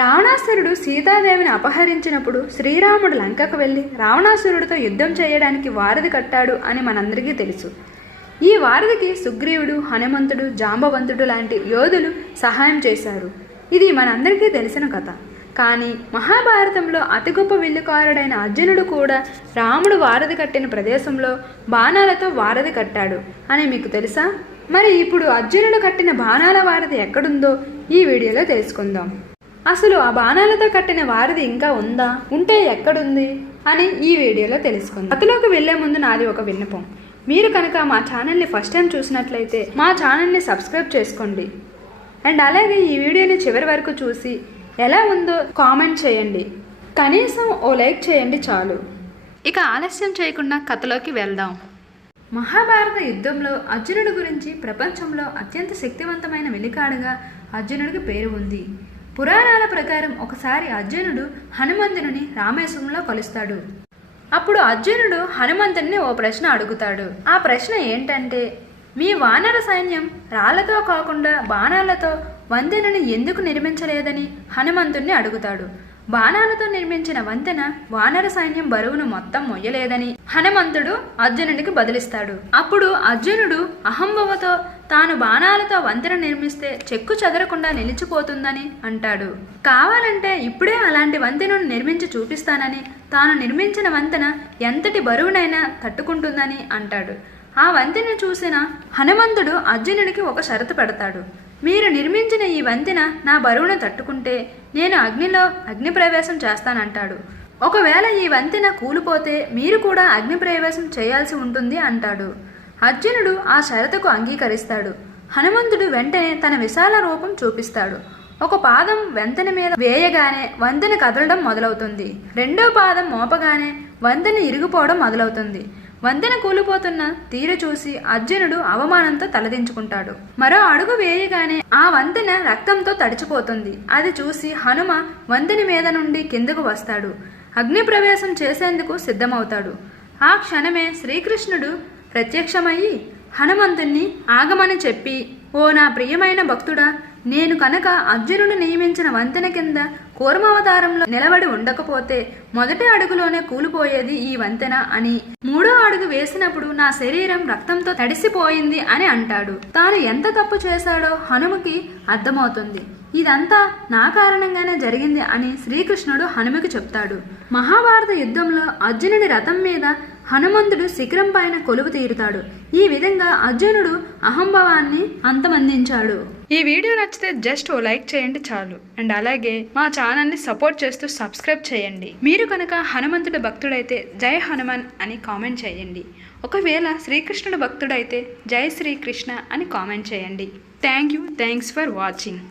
రావణాసురుడు సీతాదేవిని అపహరించినప్పుడు శ్రీరాముడు లంకకు వెళ్ళి రావణాసురుడితో యుద్ధం చేయడానికి వారధి కట్టాడు అని మనందరికీ తెలుసు. ఈ వారధికి సుగ్రీవుడు హనుమంతుడు జాంబవంతుడు లాంటి యోధులు సహాయం చేశారు. ఇది మనందరికీ తెలిసిన కథ. కానీ మహాభారతంలో అతి గొప్ప విల్లుకారుడైన అర్జునుడు కూడా రాముడు వారధి కట్టిన ప్రదేశంలో బాణాలతో వారధి కట్టాడు అని మీకు తెలుసా? మరి ఇప్పుడు అర్జునుడు కట్టిన బాణాల వారధి ఎక్కడుందో ఈ వీడియోలో తెలుసుకుందాం. అసలు ఆ బాణాలతో కట్టిన వారిది ఇంకా ఉందా? ఉంటే ఎక్కడుంది? అని ఈ వీడియోలో తెలుసుకుందాం. కథలోకి వెళ్ళే ముందు నాది ఒక విన్నపం. మీరు కనుక మా ఛానల్ని ఫస్ట్ టైం చూసినట్లయితే మా ఛానల్ని సబ్స్క్రైబ్ చేసుకోండి. అండ్ అలాగే ఈ వీడియోని చివరి వరకు చూసి ఎలా ఉందో కామెంట్ చేయండి. కనీసం ఓ లైక్ చేయండి చాలు. ఇక ఆలస్యం చేయకుండా కథలోకి వెళ్దాం. మహాభారత యుద్ధంలో అర్జునుడి గురించి ప్రపంచంలో అత్యంత శక్తివంతమైన వెలికాడుగా అర్జునుడికి పేరు ఉంది. పురాణాల ప్రకారం ఒకసారి అర్జునుడు హనుమంతుని రామేశ్వరంలో కలుస్తాడు. అప్పుడు అర్జునుడు హనుమంతుడిని ఓ ప్రశ్న అడుగుతాడు. ఆ ప్రశ్న ఏంటంటే మీ వానర సైన్యం రాళ్ళతో కాకుండా బాణాలతో వందెనని ఎందుకు నిర్మించలేదని హనుమంతుణ్ణి అడుగుతాడు. బాణాలతో నిర్మించిన వంతెన వానర సైన్యం బరువును మొత్తం మొయ్యలేదని హనుమంతుడు అర్జునుడికి బదిలిస్తాడు. అప్పుడు అర్జునుడు అహంభవతో తాను బాణాలతో వంతెన నిర్మిస్తే చెక్కు చెదరకుండా నిలిచిపోతుందని అంటాడు. కావాలంటే ఇప్పుడే అలాంటి వంతెనను నిర్మించి చూపిస్తానని తాను నిర్మించిన వంతెన ఎంతటి బరువునైనా తట్టుకుంటుందని అంటాడు. ఆ వంతెన చూసిన హనుమంతుడు అర్జునుడికి ఒక షరతు పెడతాడు. మీరు నిర్మించిన ఈ వంతెన నా బరువును తట్టుకుంటే నేను అగ్నిలో అగ్నిప్రవేశం చేస్తానంటాడు. ఒకవేళ ఈ వంతెన కూలిపోతే మీరు కూడా అగ్నిప్రవేశం చేయాల్సి ఉంటుంది అంటాడు. అర్జునుడు ఆ షరతుకు అంగీకరిస్తాడు. హనుమంతుడు వెంటనే తన విశాల రూపం చూపిస్తాడు. ఒక పాదం వంతెన మీద వేయగానే వంతెన కదలడం మొదలవుతుంది. రెండో పాదం మోపగానే వంతెన ఇరిగిపోవడం మొదలవుతుంది. వంతెన కూలిపోతున్న తీరు చూసి అర్జునుడు అవమానంతో తలదించుకుంటాడు. మరో అడుగు వేయగానే ఆ వంతెన రక్తంతో తడిచిపోతుంది. అది చూసి హనుమ వంతెన మీద నుండి కిందకు వస్తాడు. అగ్నిప్రవేశం చేసేందుకు సిద్ధమవుతాడు. ఆ క్షణమే శ్రీకృష్ణుడు ప్రత్యక్షమయ్యి హనుమంతుణ్ణి ఆగమని చెప్పి ఓ నా ప్రియమైన భక్తుడా నేను కనుక అర్జునుడు నియమించిన వంతెన కింద కూర్మావతారంలో నిలబడి ఉండకపోతే మొదటి అడుగులోనే కూలిపోయేది ఈ వంతెన అని. మూడో అడుగు వేసినప్పుడు నా శరీరం రక్తంతో తడిసిపోయింది అని అంటాడు. తాను ఎంత తప్పు చేశాడో హనుమకి అర్థమవుతుంది. ఇదంతా నా కారణంగానే జరిగింది అని శ్రీకృష్ణుడు హనుమకు చెప్తాడు. మహాభారత యుద్ధంలో అర్జునుడి రథం మీద హనుమంతుడు శిఖరం పైన కొలువు తీరుతాడు. ఈ విధంగా అర్జునుడు అహంభవాన్ని అంతమందించాడు. ఈ వీడియో నచ్చితే జస్ట్ ఓ లైక్ చేయండి చాలు. అండ్ అలాగే మా ఛానల్ని సపోర్ట్ చేస్తూ సబ్స్క్రైబ్ చేయండి. మీరు కనుక హనుమంతుడి భక్తుడైతే జై హనుమాన్ అని కామెంట్ చేయండి. ఒకవేళ శ్రీకృష్ణుడు భక్తుడైతే జై శ్రీకృష్ణ అని కామెంట్ చేయండి. Thank you. Thanks for watching.